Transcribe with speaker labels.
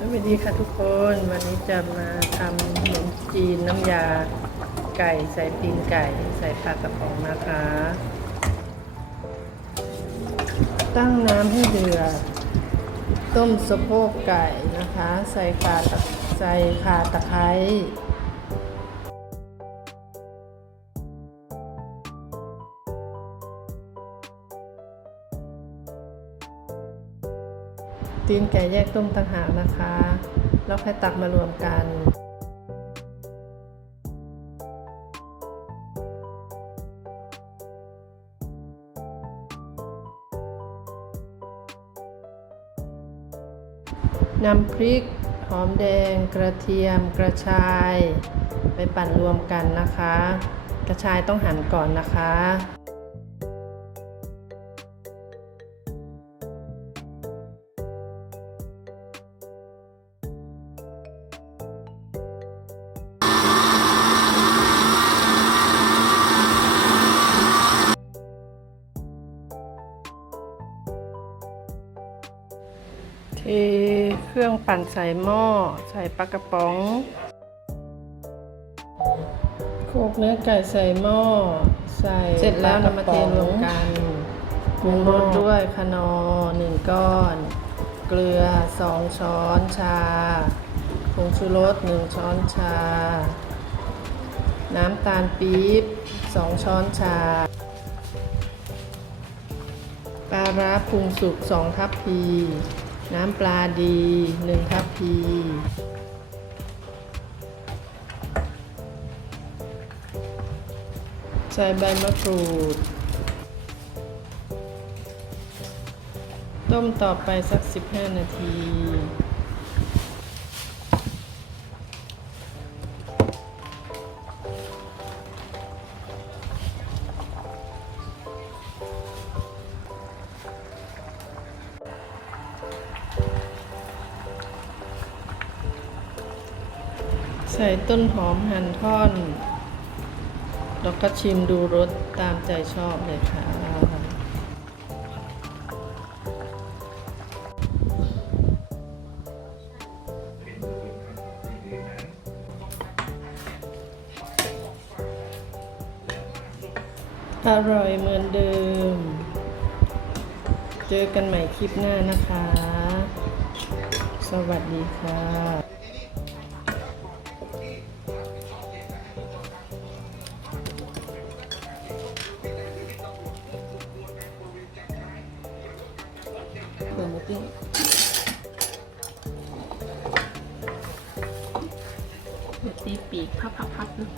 Speaker 1: สวัสดีค่ะทุกคนวันนี้จะมาทำขนมจีนน้ำยาไก่ใส่ตีนไก่ใส่ปลากระป๋องนะคะ ตั้งน้ำให้เดือดต้มสะโพกไก่นะคะ ใส่ขาตะใส่ขาตะไคร้ ตีนไก่แยกต้มต่างหากนะคะ แล้วค่อยตักมารวมกัน นำพริก หอมแดง กระเทียม กระชาย ไปปั่นรวมกันนะคะ กระชายต้องหั่นก่อนนะคะ เครื่องปั่นใส่หม้อ ใส่ปลากระป๋อง โคกเนื้อไก่ใส่หม้อ ใส่เสร็จแล้วนำมาเทรวมกันปรุงรสด้วยคนอหนึ่งก้อน เกลือสองช้อนชาผงชูรสหนึ่งช้อนชา น้ำตาลปี๊บสองช้อนชาปลาร้าปรุงสุก2ทัพพี น้ำปลาดีหนึ่งทัพพี ใส่ใบมะกรูด ต้มต่อไปสัก 15 นาที ใส่ต้นหอมหั่นท่อน แล้วก็ชิมดูรสตามใจชอบเลยค่ะ อร่อยเหมือนเดิม เจอกันใหม่คลิปหน้านะคะ สวัสดีค่ะ เดี๋ยวตีปีกพับๆๆนะ